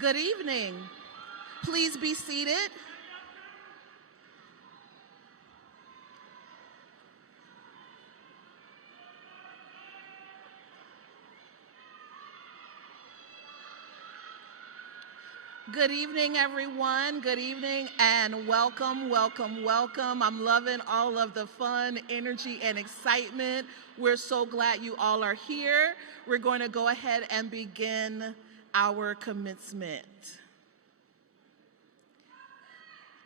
Good evening. Please be seated. Good evening, everyone. Good evening and welcome, welcome, welcome. I'm loving all of the fun, energy, and excitement. We're so glad you all are here. We're going to go ahead and begin our commencement.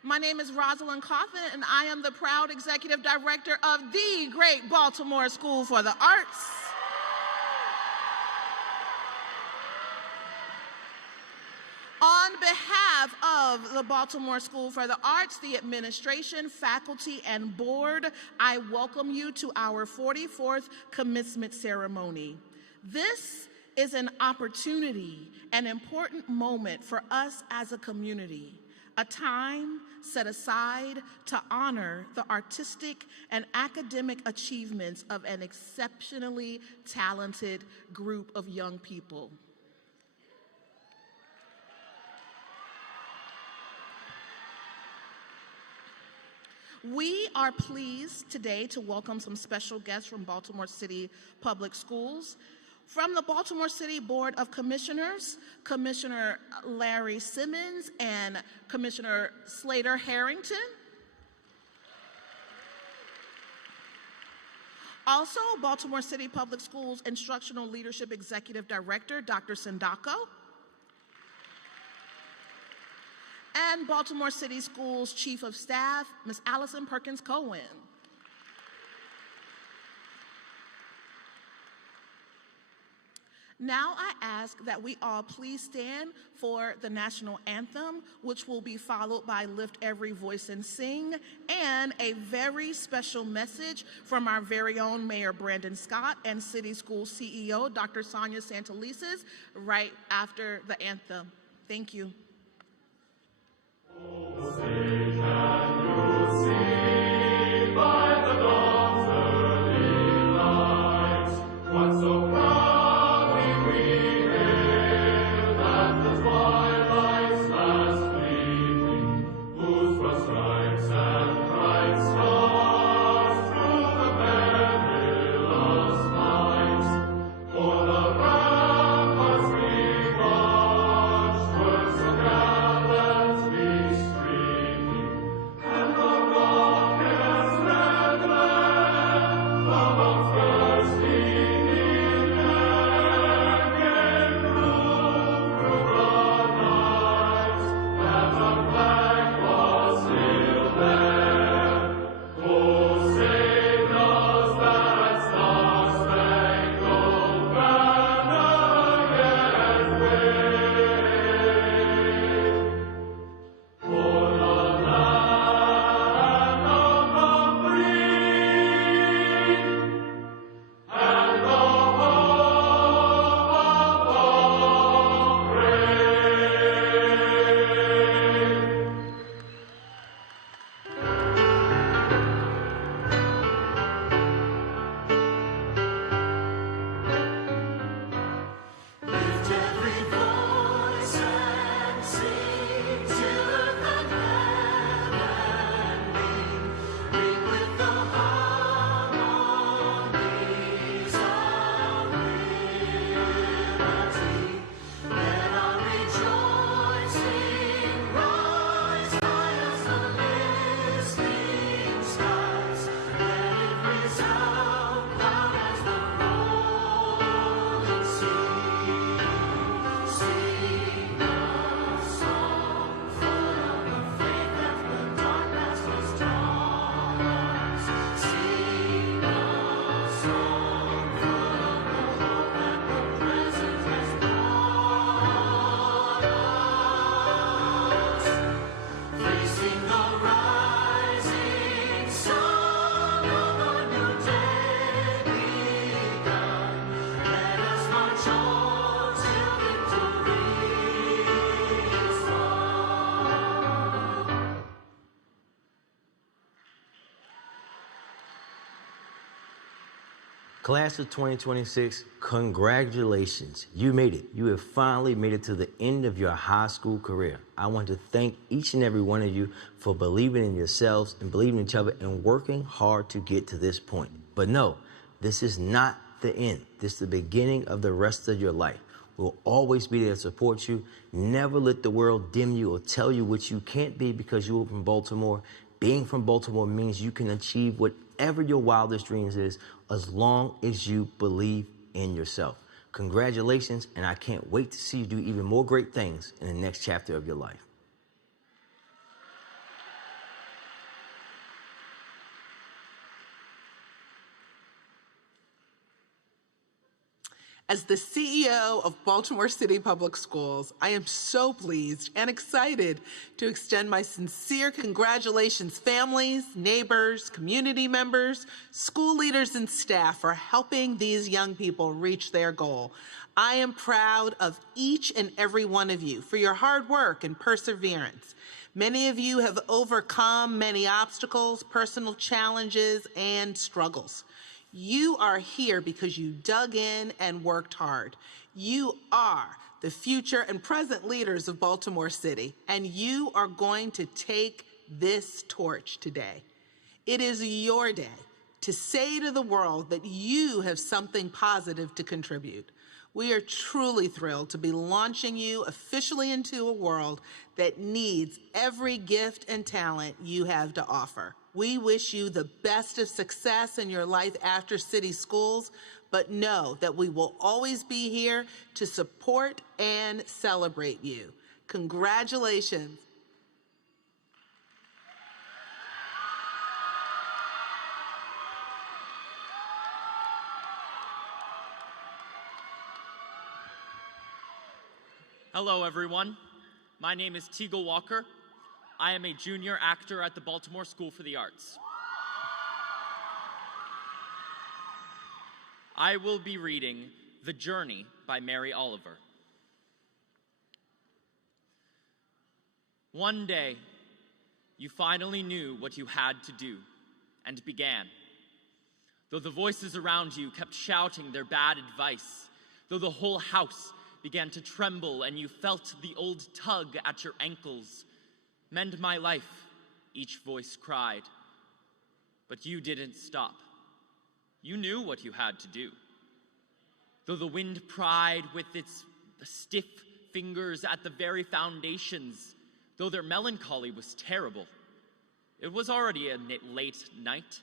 My name is Rosalind Coffin, and I am the proud executive director of the Great Baltimore School for the Arts. On behalf of the Baltimore School for the Arts, the administration, faculty, and board, I welcome you to our 44th commencement ceremony. This is an opportunity, an important moment for us as a community, a time set aside to honor the artistic and academic achievements of an exceptionally talented group of young people. We are pleased today to welcome some special guests from Baltimore City Public Schools. From the Baltimore City Board of Commissioners, Commissioner Larry Simmons and Commissioner Slater Harrington. Also, Baltimore City Public Schools Instructional Leadership Executive Director, Dr. Sindako. And Baltimore City Schools Chief of Staff, Ms. Allison Perkins Cohen. Now I ask that we all please stand for the national anthem, which will be followed by Lift Every Voice and Sing, and a very special message from our very own Mayor Brandon Scott and City School CEO, Dr. Sonia Santelises, right after the anthem. Thank you. Street. Class of 2026, congratulations. You made it. You have finally made it to the end of your high school career. I want to thank each and every one of you for believing in yourselves and believing in each other and working hard to get to this point. But no, this is not the end. This is the beginning of the rest of your life. We'll always be there to support you. Never let the world dim you or tell you what you can't be because you are from Baltimore. Being from Baltimore means you can achieve whatever your wildest dreams is as long as you believe in yourself. Congratulations, and I can't wait to see you do even more great things in the next chapter of your life. As the CEO of Baltimore City Public Schools, I am so pleased and excited to extend my sincere congratulations, families, neighbors, community members, school leaders, and staff for helping these young people reach their goal. I am proud of each and every one of you for your hard work and perseverance. Many of you have overcome many obstacles, personal challenges, and struggles. You are here because you dug in and worked hard. You are the future and present leaders of Baltimore City, and you are going to take this torch today. It is your day to say to the world that you have something positive to contribute. We are truly thrilled to be launching you officially into a world that needs every gift and talent you have to offer. We wish you the best of success in your life after city schools, but know that we will always be here to support and celebrate you. Congratulations. Hello, everyone. My name is Teagle Walker. I am a junior actor at the Baltimore School for the Arts. I will be reading The Journey by Mary Oliver. One day, you finally knew what you had to do and began. Though the voices around you kept shouting their bad advice, though the whole house began to tremble and you felt the old tug at your ankles. Mend my life, each voice cried. But you didn't stop. You knew what you had to do. Though the wind pried with its stiff fingers at the very foundations, though their melancholy was terrible, it was already a late night,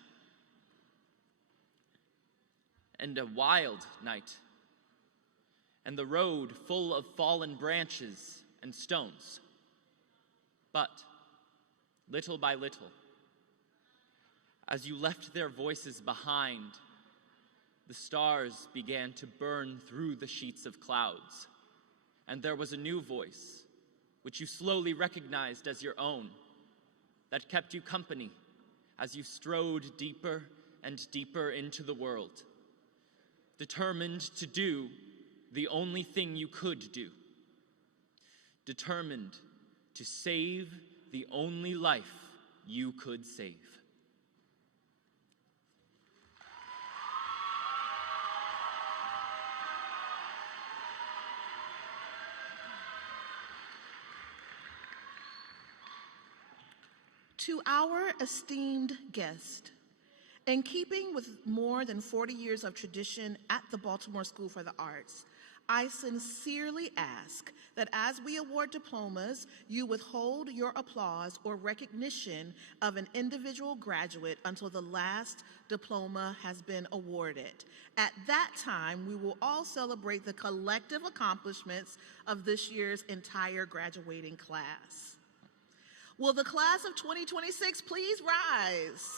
and a wild night, and the road full of fallen branches and stones. But, little by little, as you left their voices behind, the stars began to burn through the sheets of clouds, and there was a new voice, which you slowly recognized as your own, that kept you company as you strode deeper and deeper into the world, determined to do the only thing you could do, determined to save the only life you could save. To our esteemed guest, in keeping with more than 40 years of tradition at the Baltimore School for the Arts, I sincerely ask that as we award diplomas, you withhold your applause or recognition of an individual graduate until the last diploma has been awarded. At that time, we will all celebrate the collective accomplishments of this year's entire graduating class. Will the class of 2026 please rise?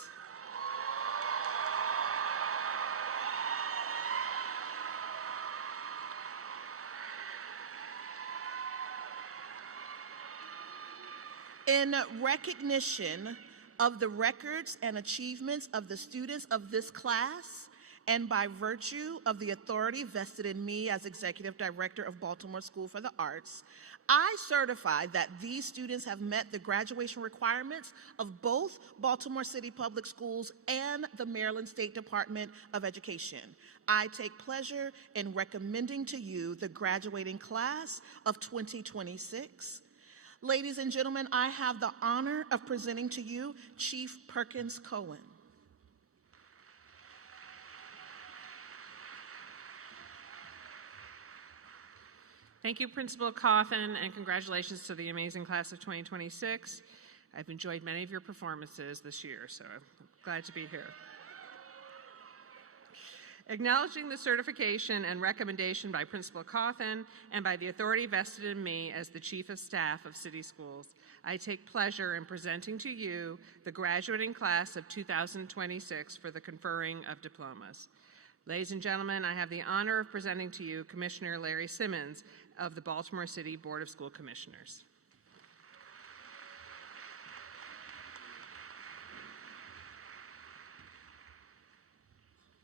In recognition of the records and achievements of the students of this class, and by virtue of the authority vested in me as Executive Director of Baltimore School for the Arts, I certify that these students have met the graduation requirements of both Baltimore City Public Schools and the Maryland State Department of Education. I take pleasure in recommending to you the graduating class of 2026. Ladies and gentlemen, I have the honor of presenting to you Chief Perkins Cohen. Thank you, Principal Cawthon, and congratulations to the amazing class of 2026. I've enjoyed many of your performances this year, so I'm glad to be here. Acknowledging the certification and recommendation by Principal Cawthon and by the authority vested in me as the Chief of Staff of City Schools, I take pleasure in presenting to you the graduating class of 2026 for the conferring of diplomas. Ladies and gentlemen, I have the honor of presenting to you Commissioner Larry Simmons of the Baltimore City Board of School Commissioners.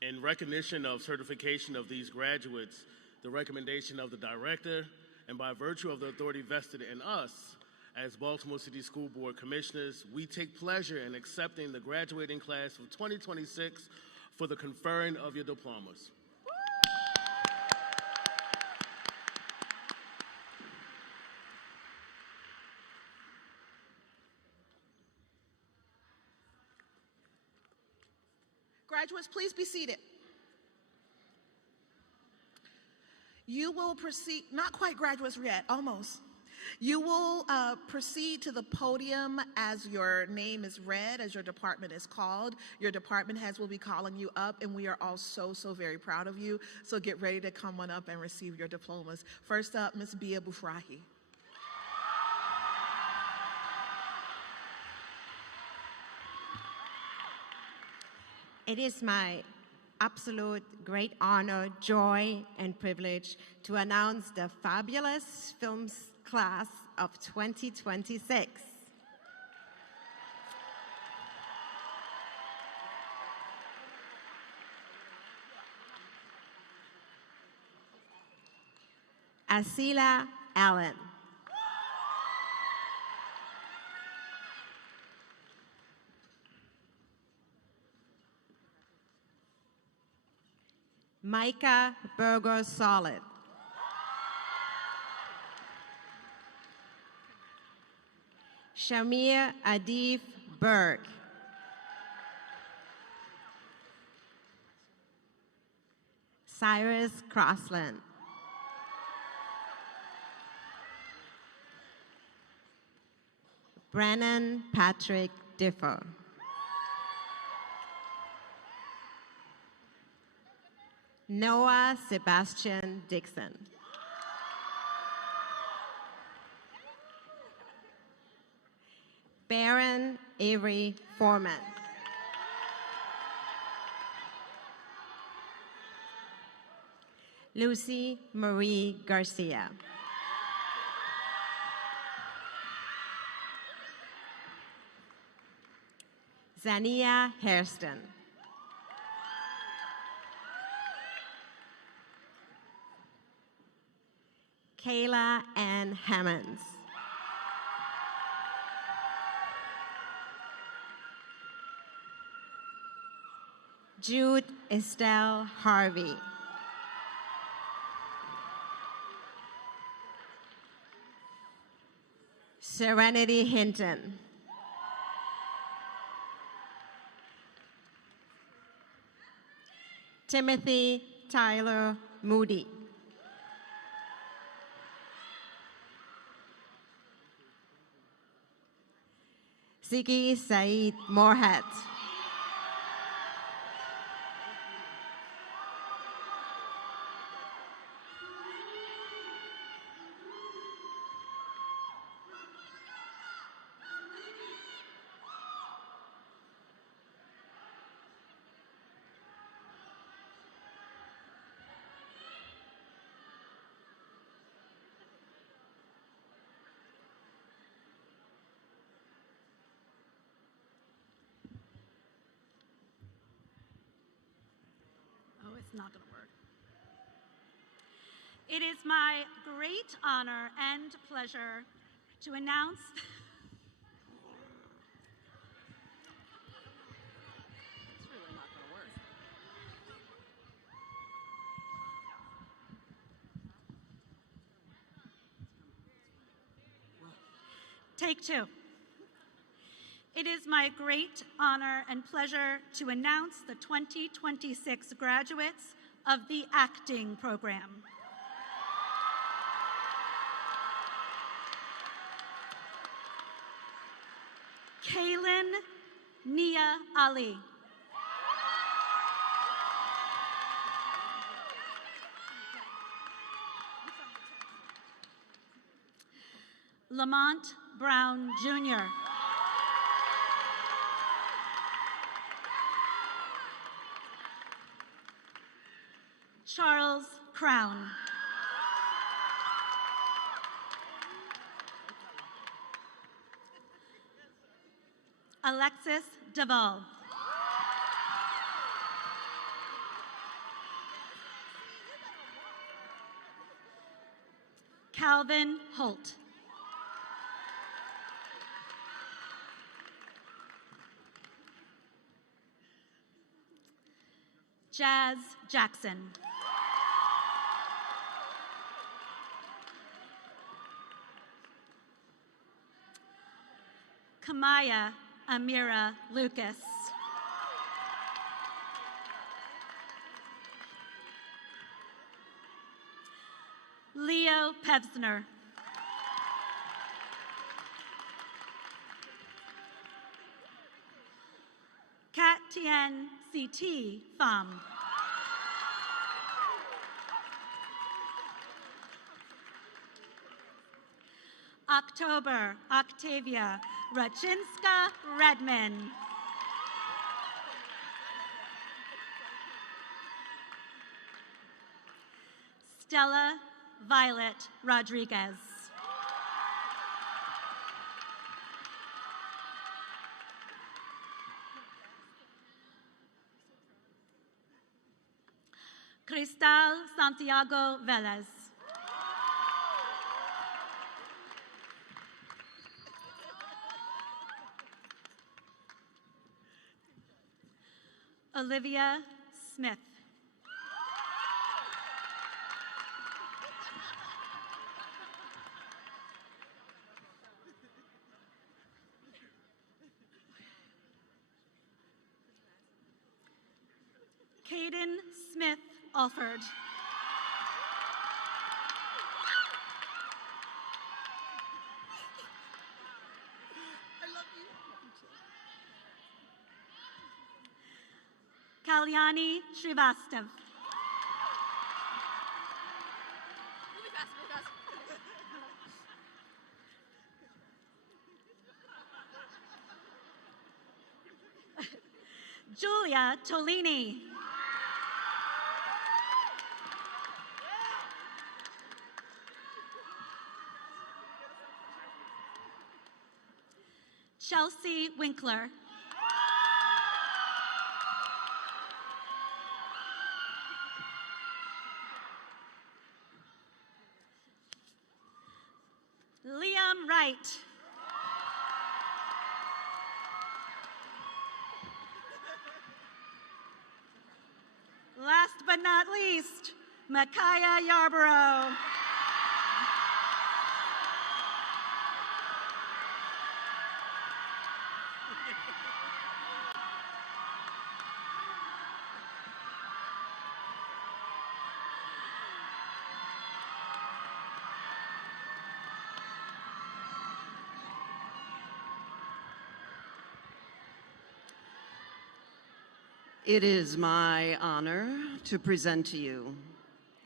In recognition of certification of these graduates, the recommendation of the director, and by virtue of the authority vested in us as Baltimore City School Board Commissioners, we take pleasure in accepting the graduating class of 2026 for the conferring of your diplomas. Graduates, please be seated. You will proceed, not quite graduates yet, almost. You will proceed to the podium as your name is read, as your department is called. Your department heads will be calling you up, and we are all so very proud of you. So get ready to come on up and receive your diplomas. First up, Ms. Bia Bufrahi. It is my absolute great honor, joy, and privilege to announce the fabulous films class of 2026. Asila Allen. Micah Burger Solid. Shamir Adif Berg. Cyrus Crossland. Brennan Patrick Differ. Noah Sebastian Dixon. Baron Avery Foreman. Lucy Marie Garcia. Zania Hairston. Kayla Ann Hammonds. Jude Estelle Harvey. Serenity Hinton. Timothy Tyler Moody. Ziggy Saeed Moorhead. Oh, it's not going to work. It is my great honor and pleasure to announce Take two. It is my great honor and pleasure to announce the 2026 graduates of the acting program. Kaylin Nia Ali. Lamont Brown Jr. Charles Crown. Alexis Duvall. Calvin Holt. Jazz Jackson. Kamaya Amira Lucas. Leo Pevsner. Kat Tien CT Pham. October Octavia Rachinska Redman. Stella Violet Rodriguez. Cristal Santiago Velez. Olivia Smith. Caden Smith Alford. Kalyani Srivastav. Julia Tolini. Chelsea Winkler. Liam Wright. Last but not least, Micaiah Yarborough. It is my honor to present to you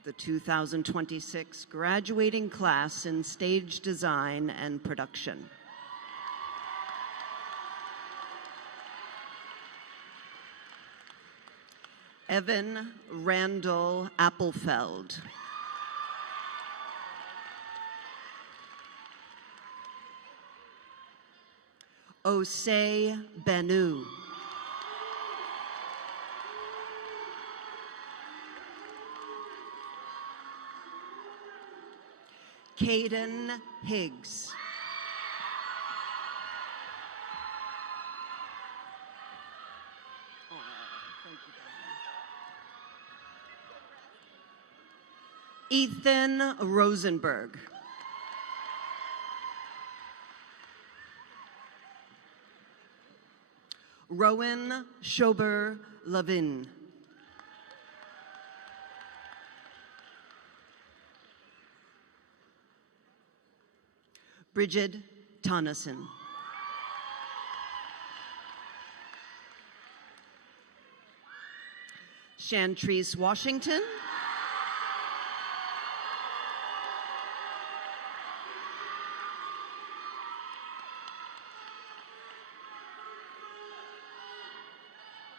the 2026 graduating class in stage design and production. Evan Randall Appelfeld. Osei Benu. Caden Higgs. Oh, thank you, darling. Ethan Rosenberg. Rowan Schober Lavin. Bridget Tonneson. Chantrice Washington.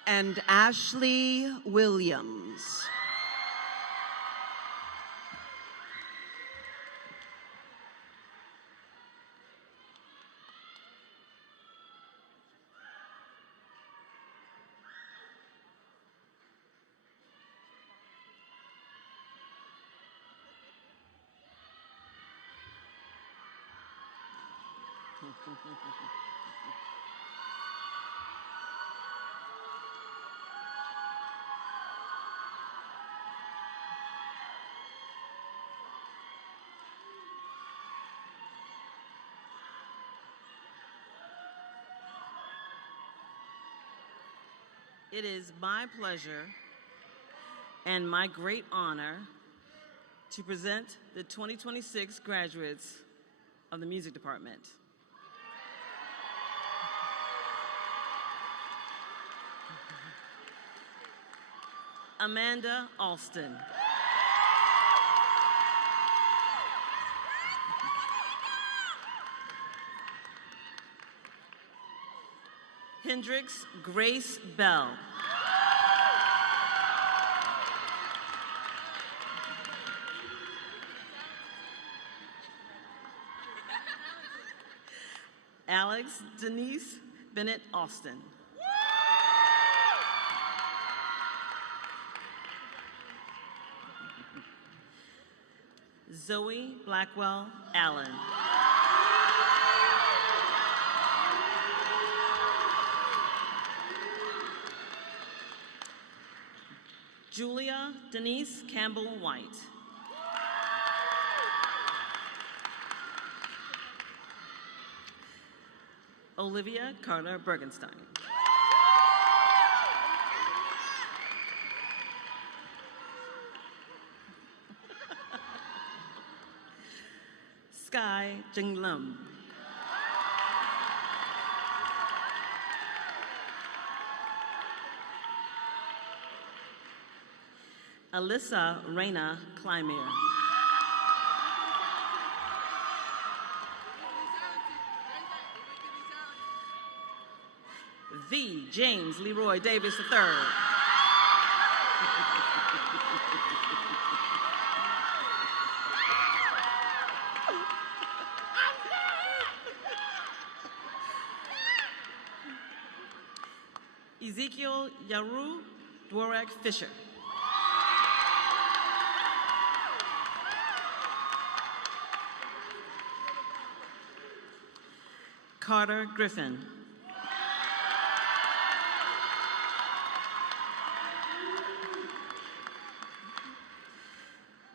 And Ashley Williams. It is my pleasure and my great honor to present the 2026 graduates of the music department. Amanda Alston. Hendricks Grace Bell. Alex Denise Bennett Austin. Zoe Blackwell Allen. Julia Denise Campbell White. Olivia Carter Bergenstein. Sky Jing Lim. Alyssa Reyna Clymier. The James Leroy Davis III. Ezekiel Yaru Dworak Fisher. Carter Griffin.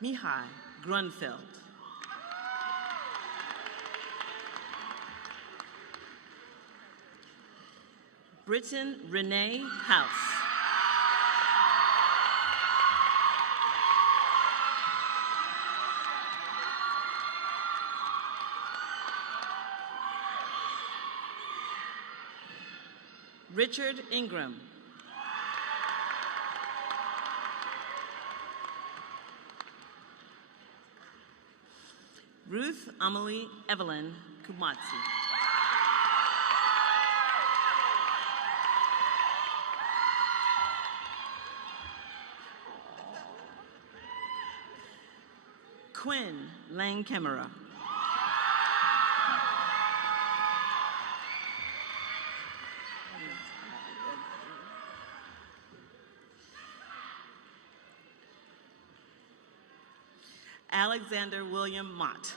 Mihai Grunfeld. Britton Renee House. Richard Ingram. Ruth Amelie Evelyn Kumatsu. Quinn Lang Camera. Alexander William Mott.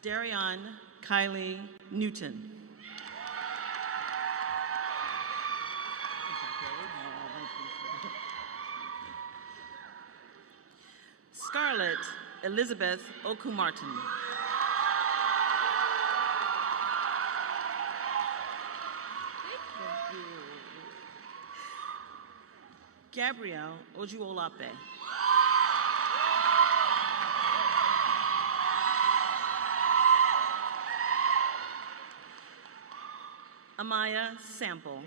Darion Kylie Newton. Scarlett Elizabeth Okumartin. Gabrielle Ojuolape. Amaya Sample.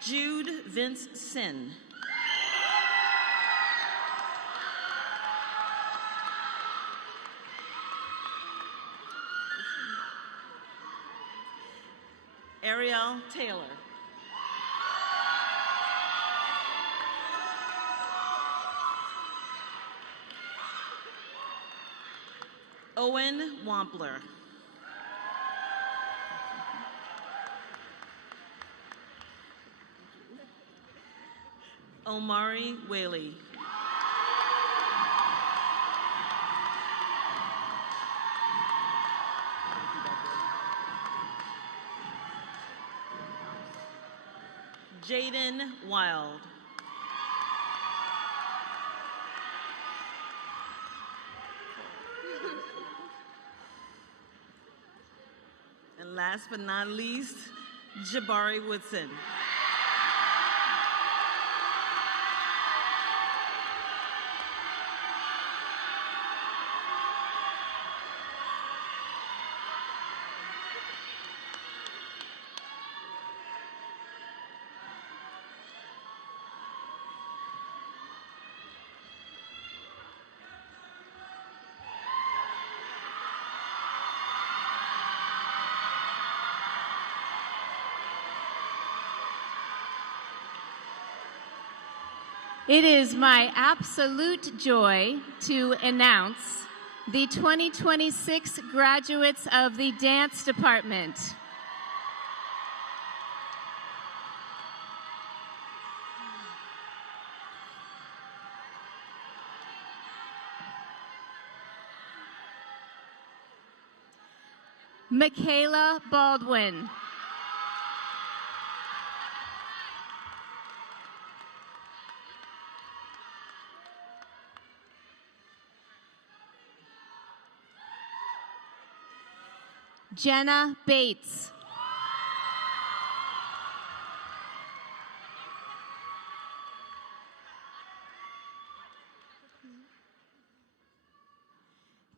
Jude Vince Sin. Ariel Taylor. Owen Wampler. Omari Whaley. Jaden Wild. And last but not least, Jabari Woodson. It is my absolute joy to announce the 2026 graduates of the Dance Department. Michaela Baldwin. Jenna Bates.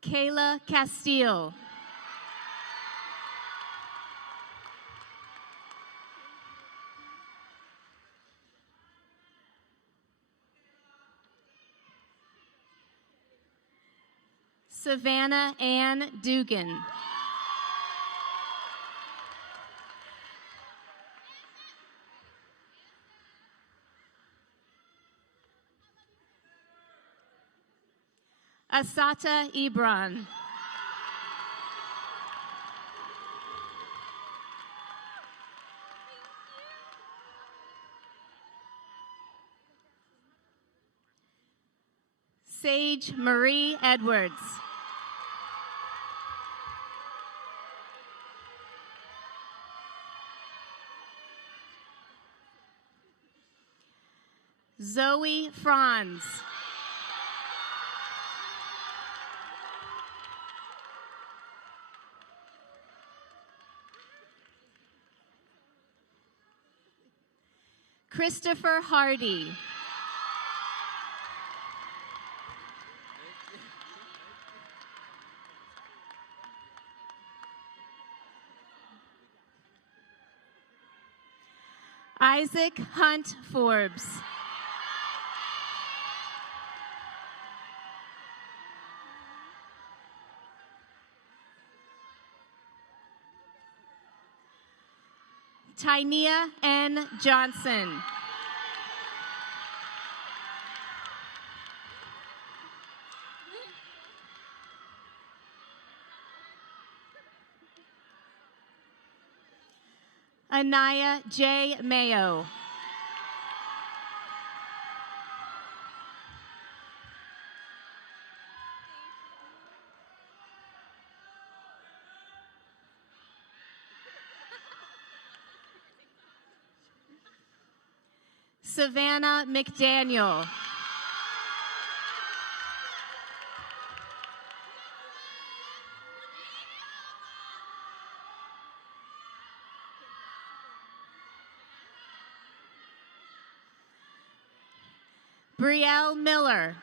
Kayla Castile. Savannah Ann Dugan. Asata Ebron. Sage Marie Edwards. Zoe Franz. Christopher Hardy. Isaac Hunt Forbes. Tynia N. Johnson. Anaya J. Mayo. Savannah McDaniel. Brielle Miller.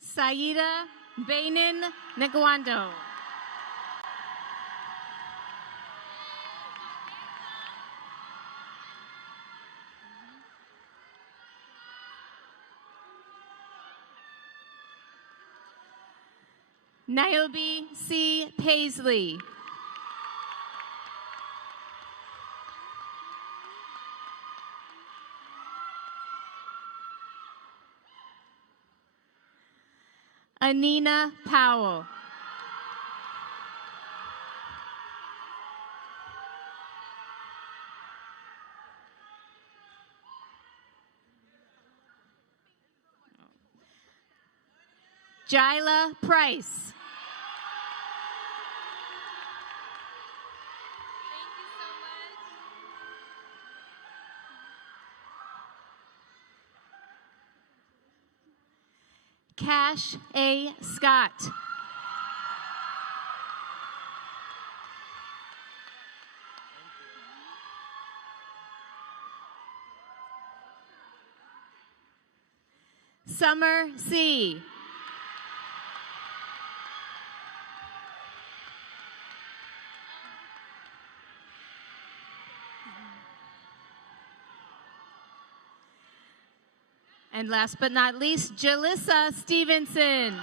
Saida Bainan Negwando. Niobe C. Paisley. Anina Powell. Jyla Price. Cash A. Scott. Summer C. And last but not least, Jalissa Stevenson.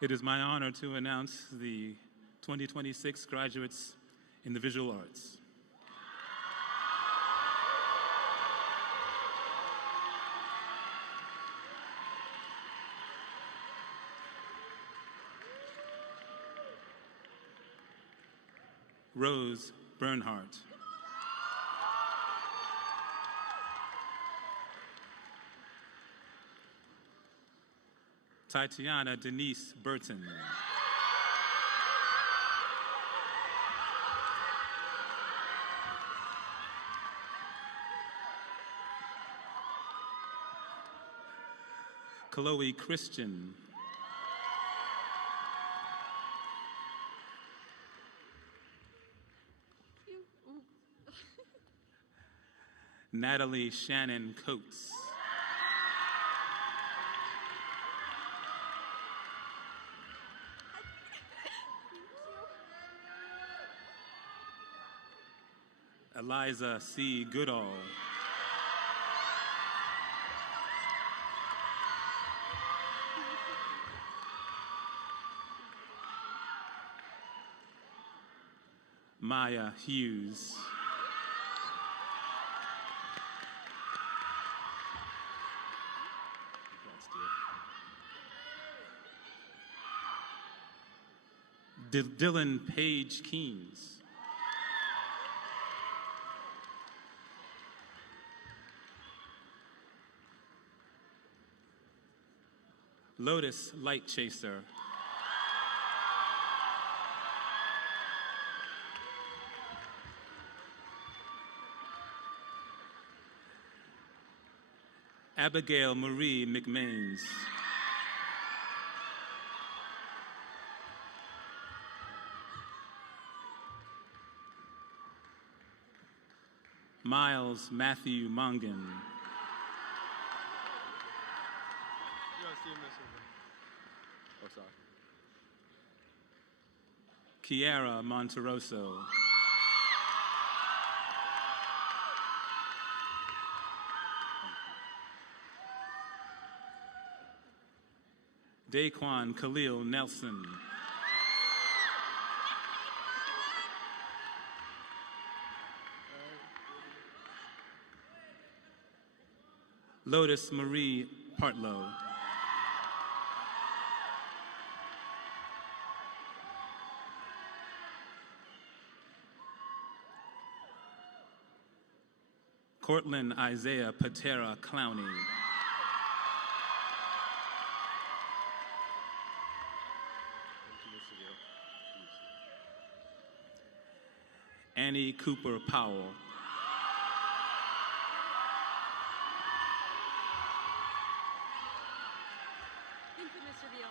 It is my honor to announce the 2026 graduates in the visual arts. Rose Bernhardt. Tatiana Denise Burton. Chloe Christian. Natalie Shannon Coates. Eliza C. Goodall. Maya Hughes. Dylan Page Keynes. Lotus Lightchaser. Abigail Marie McMains. Miles Matthew Mongan. Kiara Monteroso. Daquan Khalil Nelson. Lotus Marie Partlow. Cortland Isaiah Patera Clowney. Annie Cooper Powell. Thank you, Mr. Veal.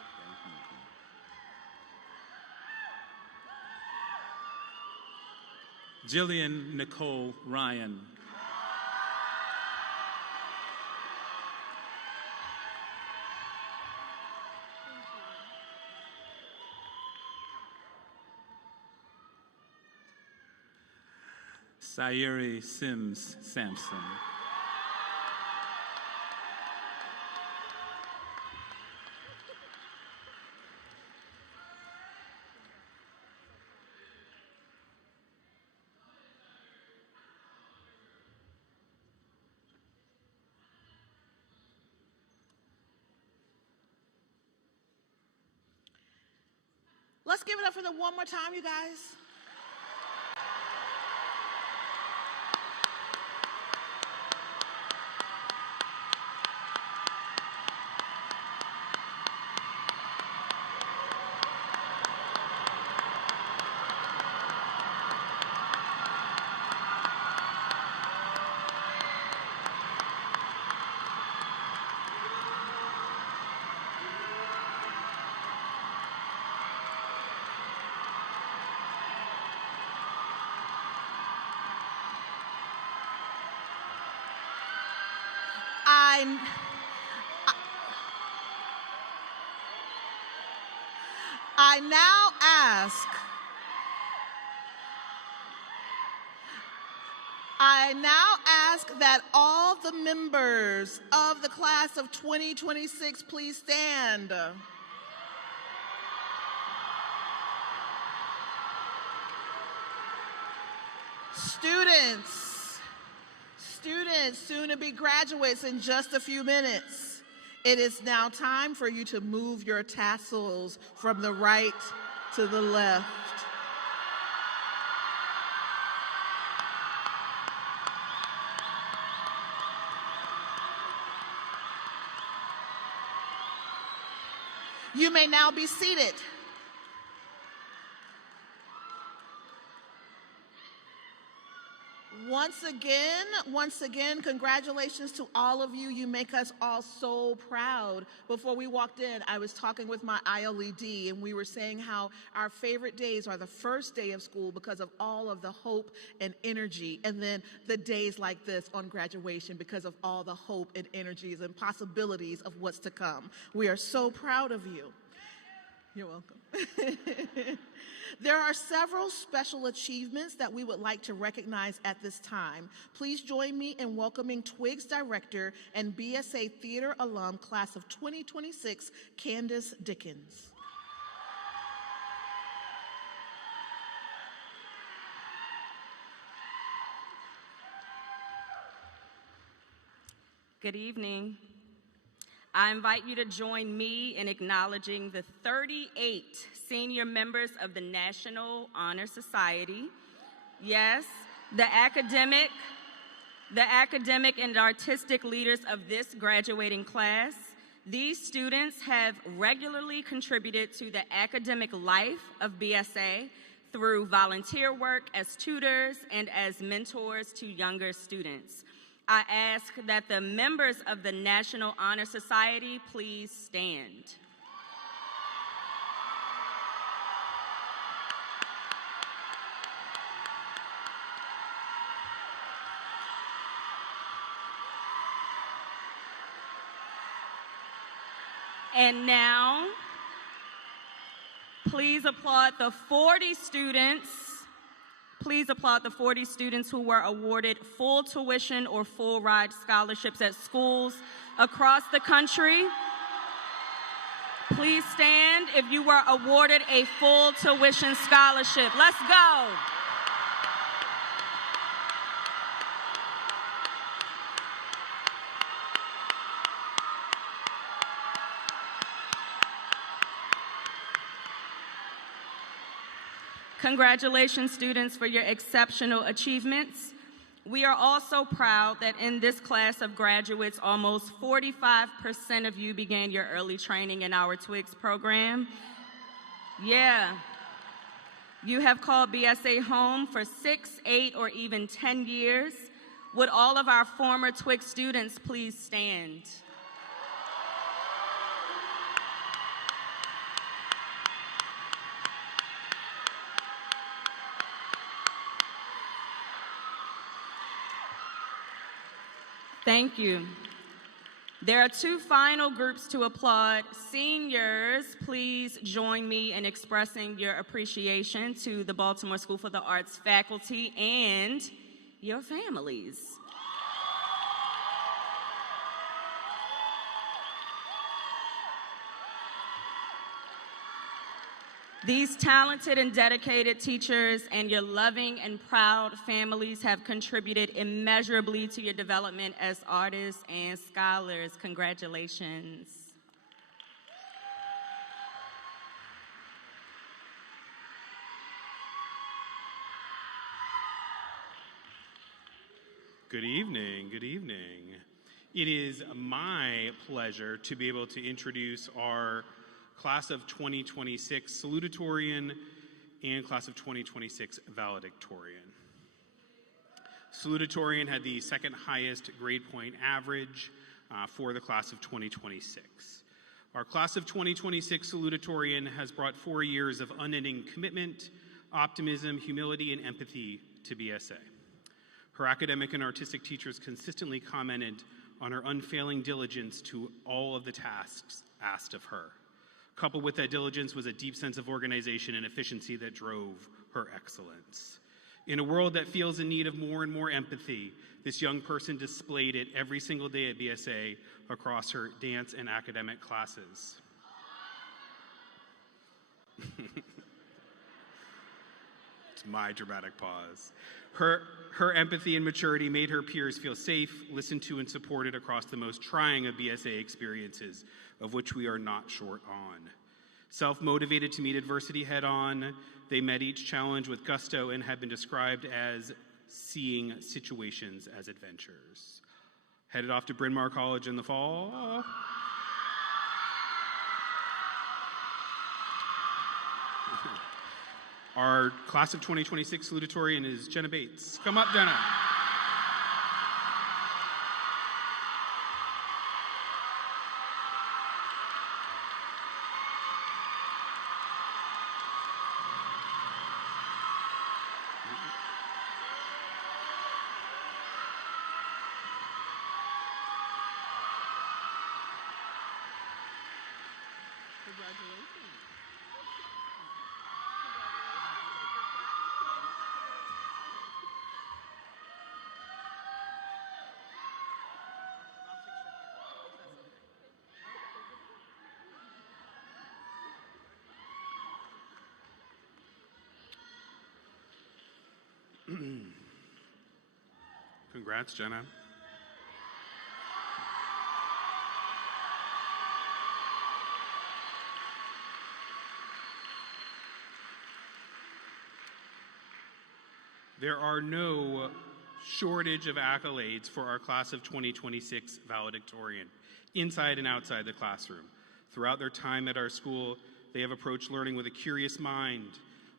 Jillian Nicole Ryan. Sayuri Sims Sampson. Let's give it up for them one more time, you guys. I now ask that all the members of the class of 2026 please stand. Students, soon-to-be graduates in just a few minutes. It is now time for you to move your tassels from the right to the left. You may now be seated. Once again, congratulations to all of you. You make us all so proud. Before we walked in, I was talking with my ILED, and we were saying how our favorite days are the first day of school because of all of the hope and energy, and then the days like this on graduation because of all the hope and energies and possibilities of what's to come. We are so proud of you. You're welcome. There are several special achievements that we would like to recognize at this time. Please join me in welcoming Twig's director and BSA Theater alum class of 2026, Candace Dickens. Good evening. I invite you to join me in acknowledging the 38 senior members of the National Honor Society. Yes, the academic and artistic leaders of this graduating class. These students have regularly contributed to the academic life of BSA through volunteer work as tutors and as mentors to younger students. I ask that the members of the National Honor Society please stand. And now, please applaud the 40 students. Please applaud the 40 students who were awarded full tuition or full ride scholarships at schools across the country. Please stand if you were awarded a full tuition scholarship. Let's go. Congratulations, students, for your exceptional achievements. We are also proud that in this class of graduates, almost 45% of you began your early training in our TWIGS program. Yeah. You have called BSA home for 6, 8, or even 10 years. Would all of our former TWIGS students please stand? Thank you. There are two final groups to applaud. Seniors, please join me in expressing your appreciation to the Baltimore School for the Arts faculty and your families. These talented and dedicated teachers and your loving and proud families have contributed immeasurably to your development as artists and scholars. Congratulations. Good evening, good evening. It is my pleasure to be able to introduce our Class of 2026 Salutatorian and Class of 2026 Valedictorian. Salutatorian had the second highest grade point average for the Class of 2026. Our Class of 2026 Salutatorian has brought 4 years of unending commitment, optimism, humility, and empathy to BSA. Her academic and artistic teachers consistently commented on her unfailing diligence to all of the tasks asked of her. Coupled with that diligence was a deep sense of organization and efficiency that drove her excellence. In a world that feels in need of more and more empathy, this young person displayed it every single day at BSA across her dance and academic classes. It's my dramatic pause. Her empathy and maturity made her peers feel safe, listened to, and supported across the most trying of BSA experiences, of which we are not short on. Self-motivated to meet adversity head-on, they met each challenge with gusto and have been described as seeing situations as adventures. Headed off to Bryn Mawr College in the fall. Our Class of 2026 salutatorian is Jenna Bates. Come up, Jenna. Congrats, Jenna. There are no shortage of accolades for our Class of 2026 valedictorian, inside and outside the classroom. Throughout their time at our school, they have approached learning with a curious mind,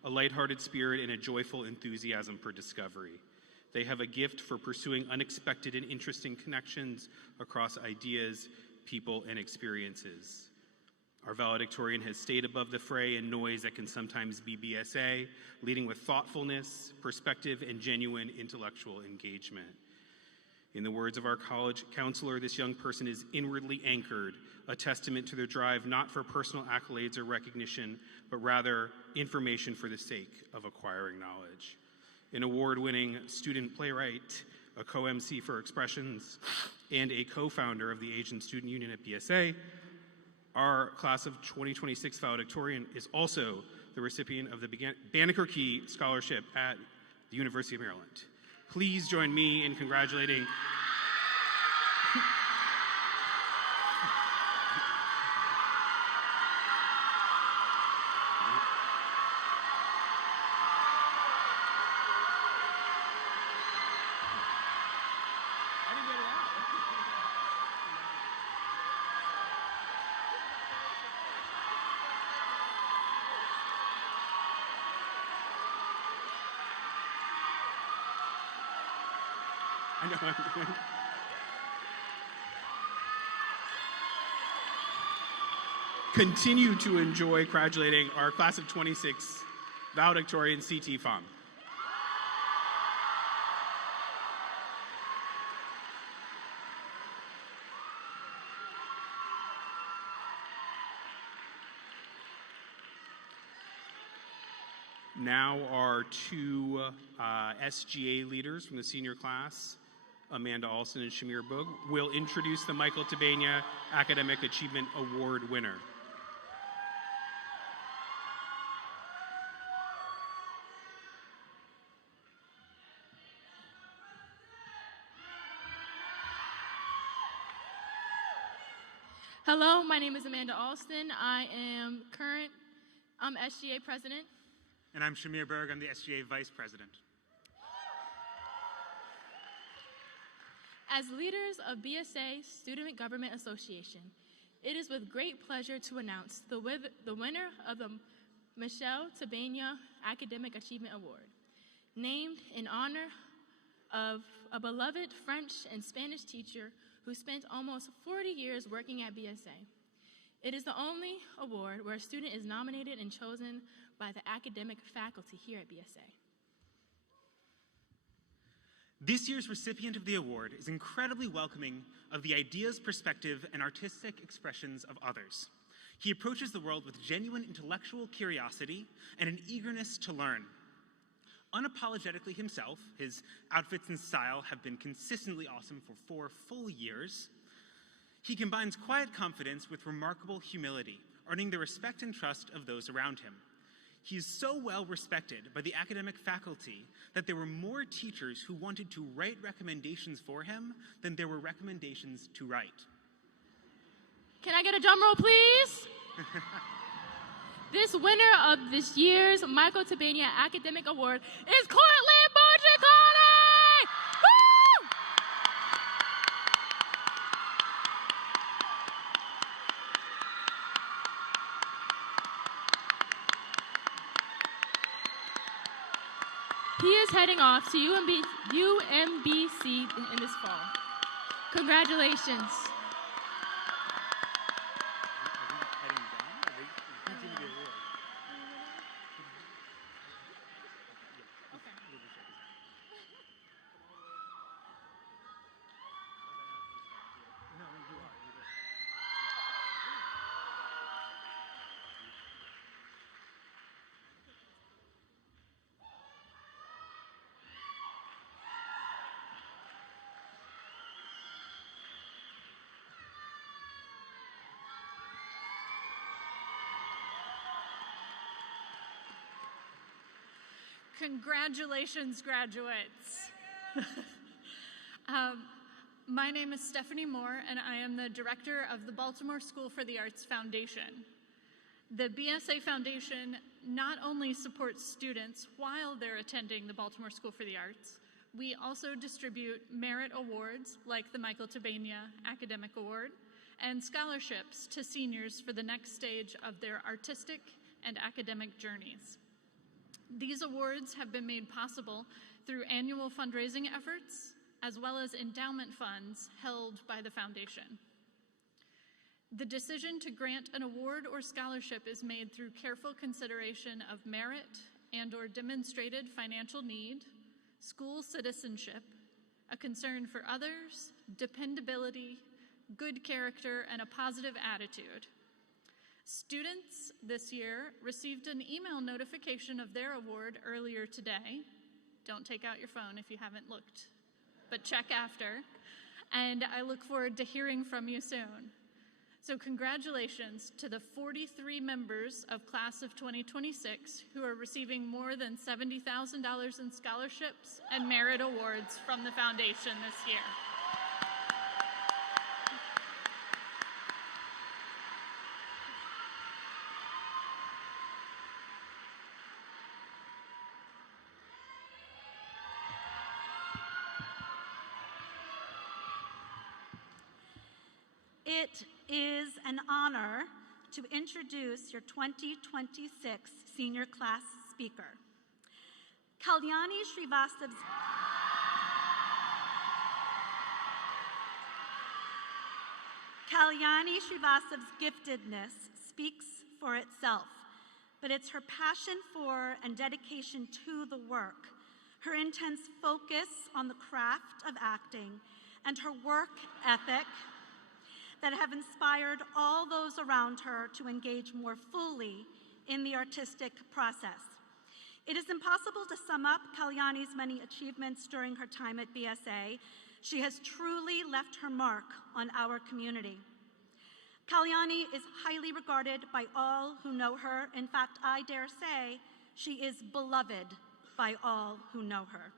a lighthearted spirit, and a joyful enthusiasm for discovery. They have a gift for pursuing unexpected and interesting connections across ideas, people, and experiences. Our valedictorian has stayed above the fray and noise that can sometimes be BSA, leading with thoughtfulness, perspective, and genuine intellectual engagement. In the words of our college counselor, this young person is inwardly anchored, a testament to their drive not for personal accolades or recognition, but rather information for the sake of acquiring knowledge. An award-winning student playwright, a co-MC for Expressions, and a co-founder of the Asian Student Union at BSA, our class of 2026 valedictorian is also the recipient of the Banneker Key Scholarship at the University of Maryland. Please join me in congratulating continue to enjoy congratulating our class of 26 valedictorian CT Fong. Now our two SGA leaders from the senior class, Amanda Alston and Shamir Boog, will introduce the Michael Tabania Academic Achievement Award winner. Hello, my name is Amanda Alston. I am current SGA president. And I'm Shamir Berg. I'm the SGA vice president. As leaders of BSA Student Government Association, it is with great pleasure to announce the winner of the Michelle Tabania Academic Achievement Award, named in honor of a beloved French and Spanish teacher who spent almost 40 years working at BSA. It is the only award where a student is nominated and chosen by the academic faculty here at BSA. This year's recipient of the award is incredibly welcoming of the ideas, perspective, and artistic expressions of others. He approaches the world with genuine intellectual curiosity and an eagerness to learn. Unapologetically himself, his outfits and style have been consistently awesome for 4 full years. He combines quiet confidence with remarkable humility, earning the respect and trust of those around him. He is so well respected by the academic faculty that there were more teachers who wanted to write recommendations for him than there were recommendations to write. Can I get a drum roll, please? This winner of this year's Michael Tabania Academic Award is Cortland Bojicani! Woo! He is heading off to UMBC in this fall. Congratulations. Congratulations, graduates. My name is Stephanie Moore, and I am the director of the Baltimore School for the Arts Foundation. The BSA Foundation not only supports students while they're attending the Baltimore School for the Arts, we also distribute merit awards like the Michael Tabania Academic Award and scholarships to seniors for the next stage of their artistic and academic journeys. These awards have been made possible through annual fundraising efforts, as well as endowment funds held by the foundation. The decision to grant an award or scholarship is made through careful consideration of merit and/or demonstrated financial need, school citizenship, a concern for others, dependability, good character, and a positive attitude. Students this year received an email notification of their award earlier today. Don't take out your phone if you haven't looked, but check after. And I look forward to hearing from you soon. So congratulations to the 43 members of Class of 2026 who are receiving more than $70,000 in scholarships and merit awards from the foundation this year. It is an honor to introduce your 2026 senior class speaker. Kalyani Srivastava's giftedness speaks for itself, but it's her passion for and dedication to the work, her intense focus on the craft of acting, and her work ethic that have inspired all those around her to engage more fully in the artistic process. It is impossible to sum up Kalyani's many achievements during her time at BSA. She has truly left her mark on our community. Kalyani is highly regarded by all who know her. In fact, I dare say she is beloved by all who know her.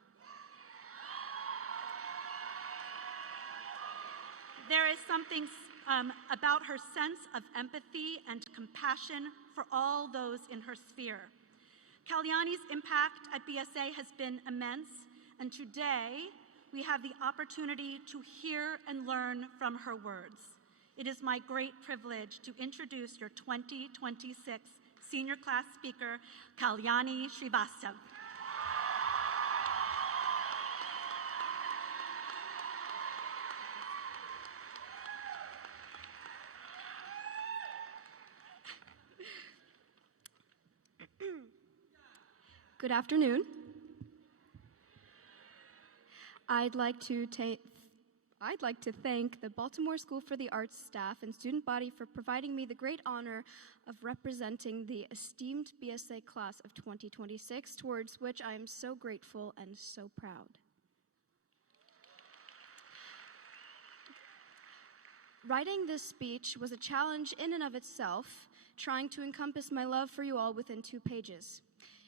There is something about her sense of empathy and compassion for all those in her sphere. Kalyani's impact at BSA has been immense, and today we have the opportunity to hear and learn from her words. It is my great privilege to introduce your 2026 senior class speaker, Kalyani Srivastava. Good afternoon. I'd like to thank the Baltimore School for the Arts staff and student body for providing me the great honor of representing the esteemed BSA class of 2026, towards which I am so grateful and so proud. Writing this speech was a challenge in and of itself, trying to encompass my love for you all within 2 pages.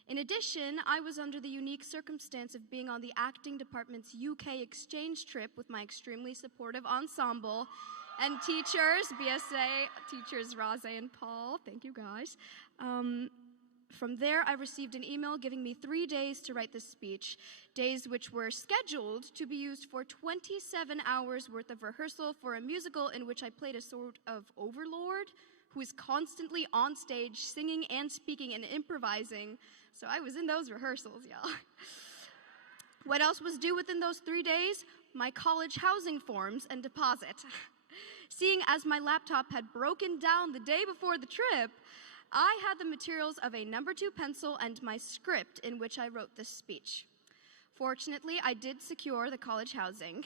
In addition, I was under the unique circumstance of being on the acting department's UK exchange trip with my extremely supportive ensemble and teachers, BSA teachers Raze and Paul. Thank you guys. From there, I received an email giving me 3 days to write this speech, days which were scheduled to be used for 27 hours worth of rehearsal for a musical in which I played a sort of overlord who is constantly on stage singing and speaking and improvising. So I was in those rehearsals, y'all. What else was due within those 3 days? My college housing forms and deposit. Seeing as my laptop had broken down the day before the trip, I had the materials of a No. 2 pencil and my script in which I wrote this speech. Fortunately, I did secure the college housing.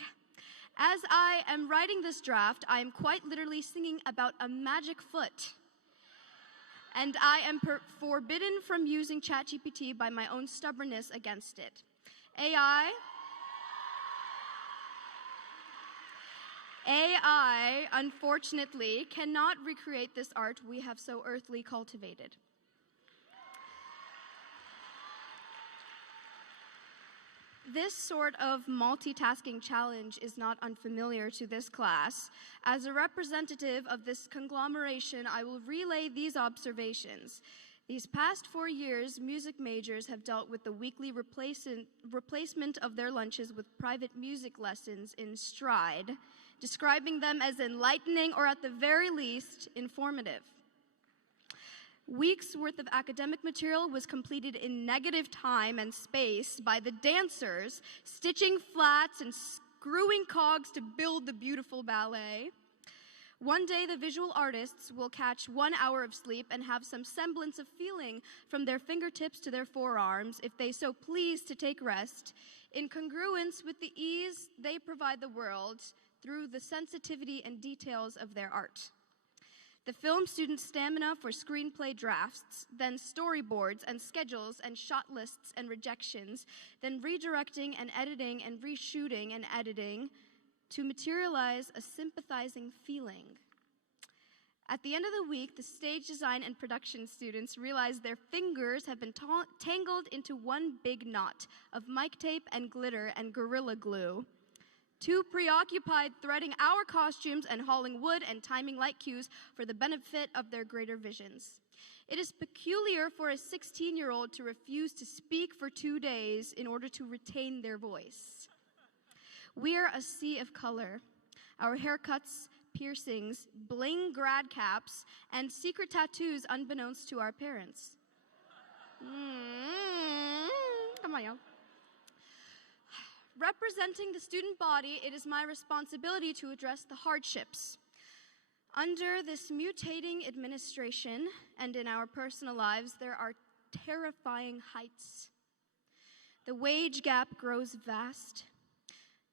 As I am writing this draft, I am quite literally singing about a magic foot. And I am forbidden from using ChatGPT by my own stubbornness against it. AI, unfortunately, cannot recreate this art we have so earthly cultivated. This sort of multitasking challenge is not unfamiliar to this class. As a representative of this conglomeration, I will relay these observations. These past 4 years, music majors have dealt with the weekly replacement of their lunches with private music lessons in stride, describing them as enlightening or at the very least, informative. Weeks' worth of academic material was completed in negative time and space by the dancers, stitching flats and screwing cogs to build the beautiful ballet. One day, the visual artists will catch 1 hour of sleep and have some semblance of feeling from their fingertips to their forearms, if they so please to take rest, in congruence with the ease they provide the world through the sensitivity and details of their art. The film students' stamina for screenplay drafts, then storyboards and schedules and shot lists and rejections, then redirecting and editing and reshooting and editing to materialize a sympathizing feeling. At the end of the week, the stage design and production students realize their fingers have been tangled into one big knot of mic tape and glitter and Gorilla Glue. Too preoccupied threading our costumes and hauling wood and timing light cues for the benefit of their greater visions. It is peculiar for a 16-year-old to refuse to speak for 2 days in order to retain their voice. We are a sea of color. Our haircuts, piercings, bling grad caps, and secret tattoos unbeknownst to our parents. Come on, y'all. Representing the student body, it is my responsibility to address the hardships. Under this mutating administration and in our personal lives, there are terrifying heights. The wage gap grows vast.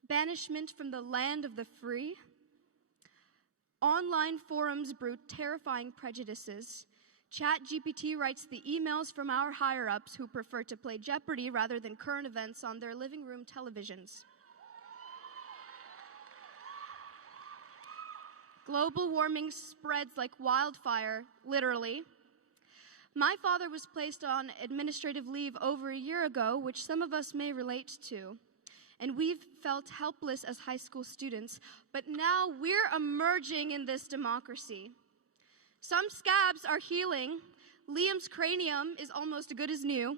Banishment from the land of the free. Online forums brew terrifying prejudices. ChatGPT writes the emails from our higher-ups who prefer to play Jeopardy rather than current events on their living room televisions. Global warming spreads like wildfire, literally. My father was placed on administrative leave over a year ago, which some of us may relate to. And we've felt helpless as high school students, but now we're emerging in this democracy. Some scabs are healing. Liam's cranium is almost good as new.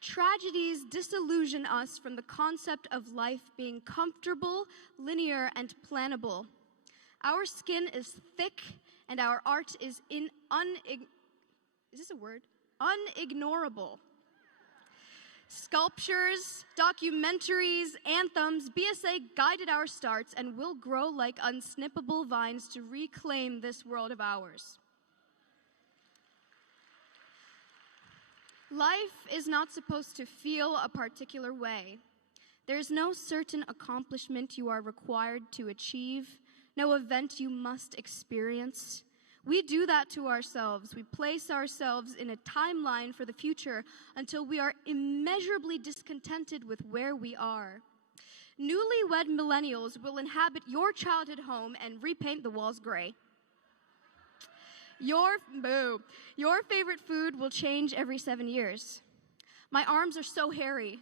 Tragedies disillusion us from the concept of life being comfortable, linear, and plannable. Our skin is thick, and our art is unignorable. Sculptures, documentaries, anthems, BSA guided our starts and will grow like unsnippable vines to reclaim this world of ours. Life is not supposed to feel a particular way. There is no certain accomplishment you are required to achieve, no event you must experience. We do that to ourselves. We place ourselves in a timeline for the future until we are immeasurably discontented with where we are. Newlywed millennials will inhabit your childhood home and repaint the walls gray. Your favorite food will change every 7 years. My arms are so hairy.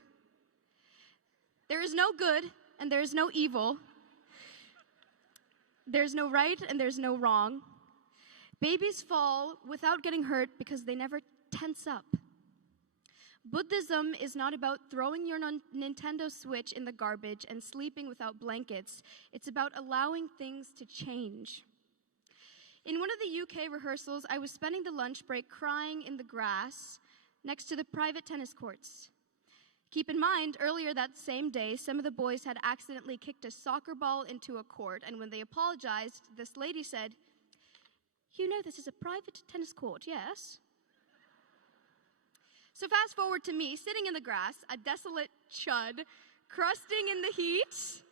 There is no good and there is no evil. There's no right and there's no wrong. Babies fall without getting hurt because they never tense up. Buddhism is not about throwing your Nintendo Switch in the garbage and sleeping without blankets. It's about allowing things to change. In one of the UK rehearsals, I was spending the lunch break crying in the grass next to the private tennis courts. Keep in mind, earlier that same day, some of the boys had accidentally kicked a soccer ball into a court, and when they apologized, this lady said, "You know this is a private tennis court, yes?" So fast forward to me, sitting in the grass, a desolate chud, crusting in the heat,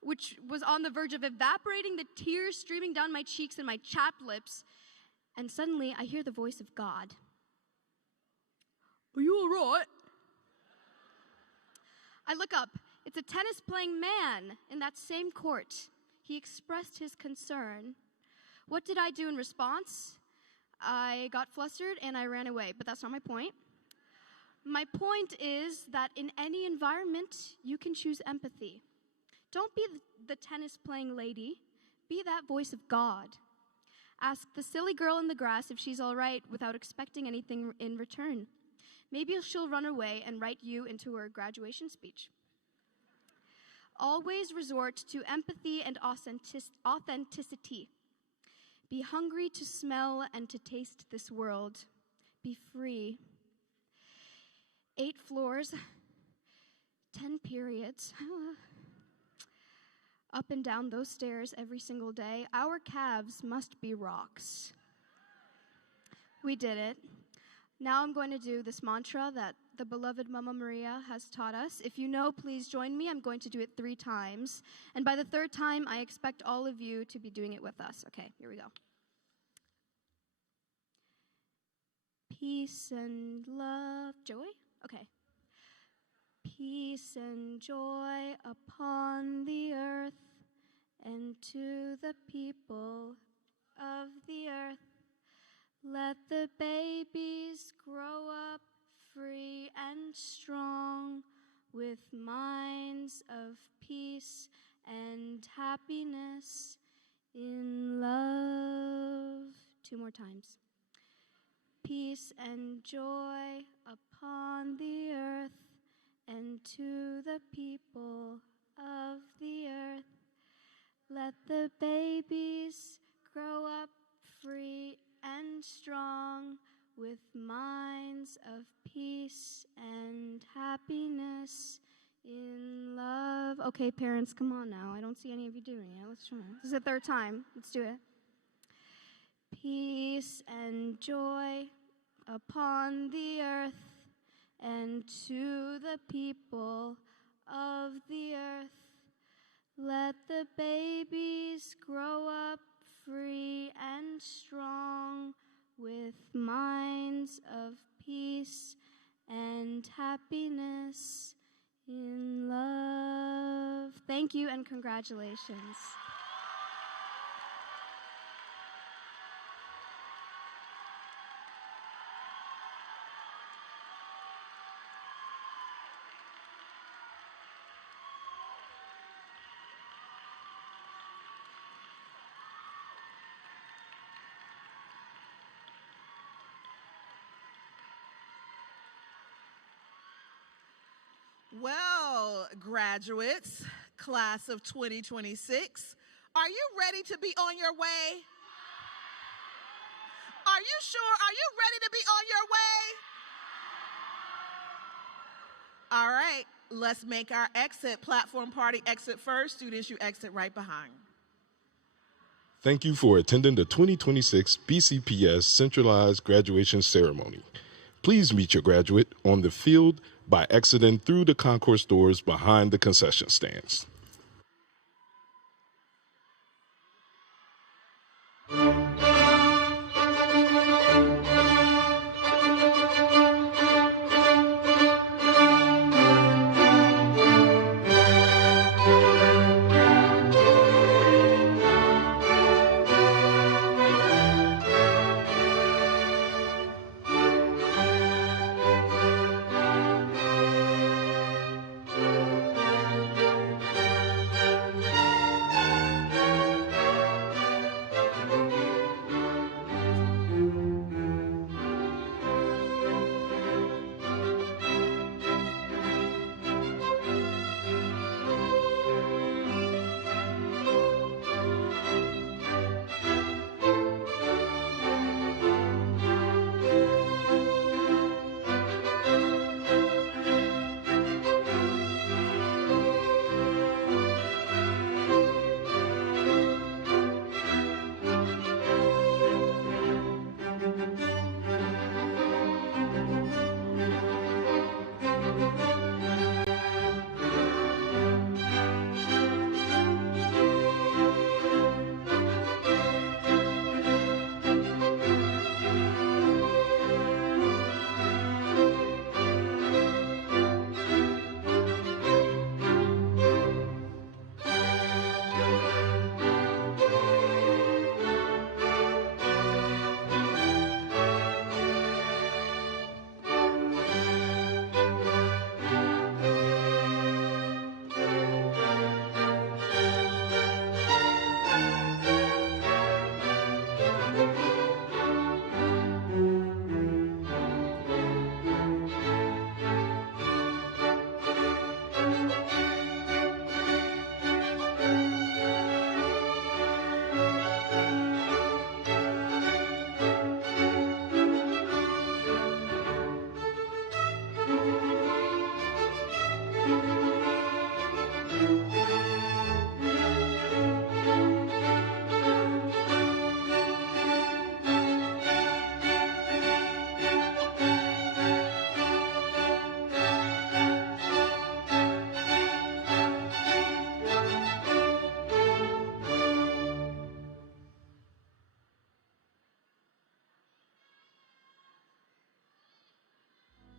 which was on the verge of evaporating, the tears streaming down my cheeks and my chapped lips, and suddenly I hear the voice of God. "Are you all right?" I look up. It's a tennis-playing man in that same court. He expressed his concern. What did I do in response? I got flustered and I ran away, but that's not my point. My point is that in any environment, you can choose empathy. Don't be the tennis-playing lady. Be that voice of God. Ask the silly girl in the grass if she's all right without expecting anything in return. Maybe she'll run away and write you into her graduation speech. Always resort to empathy and authenticity. Be hungry to smell and to taste this world. Be free. 8 floors, 10 periods up and down those stairs every single day, our calves must be rocks. We did it. Now I'm going to do this mantra that the beloved Mama Maria has taught us. If you know, please join me. I'm going to do it 3 times. And by the 3rd time, I expect all of you to be doing it with us. Okay, here we go. Peace and love. Joy? Okay. Peace and joy upon the earth and to the people of the earth. Let the babies grow up free and strong with minds of peace and happiness in love. 2 more times. Peace and joy upon the earth and to the people of the earth. Let the babies grow up free and strong with minds of peace and happiness in love. Okay, parents, come on now. I don't see any of you doing it. Let's try. This is the 3rd time. Let's do it. Peace and joy upon the earth and to the people of the earth. Let the babies grow up free and strong with minds of peace and happiness in love. Thank you and congratulations. Well, graduates, class of 2026, are you ready to be on your way? Are you sure? Are you ready to be on your way? All right, let's make our exit. Platform party exit first. Students, you exit right behind. Thank you for attending the 2026 BCPS Centralized Graduation Ceremony. Please meet your graduate on the field by exiting through the concourse doors behind the concession stands.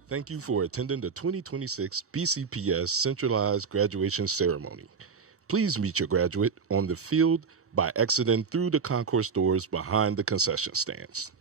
Thank you for attending the 2026 BCPS Centralized Graduation Ceremony. Please meet your graduate on the field by exiting through the concourse doors behind the concession stands.